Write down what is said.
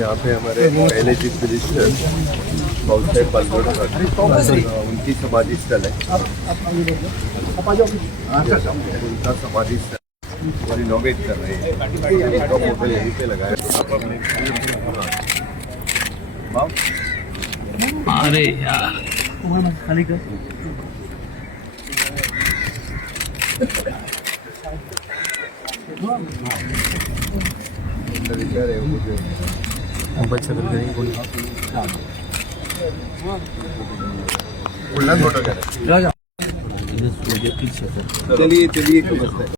यहाँ पे हमारे पहले चीफ मिनिस्टर बहुत साहब बलगोड़ा उनकी समाधि स्थल है। उनका समाधि स्थल इनोवेट कर रहे हैं। उनका फोटो यहीं पे लगाया। अरे यार खाली कर चलिए चलिए।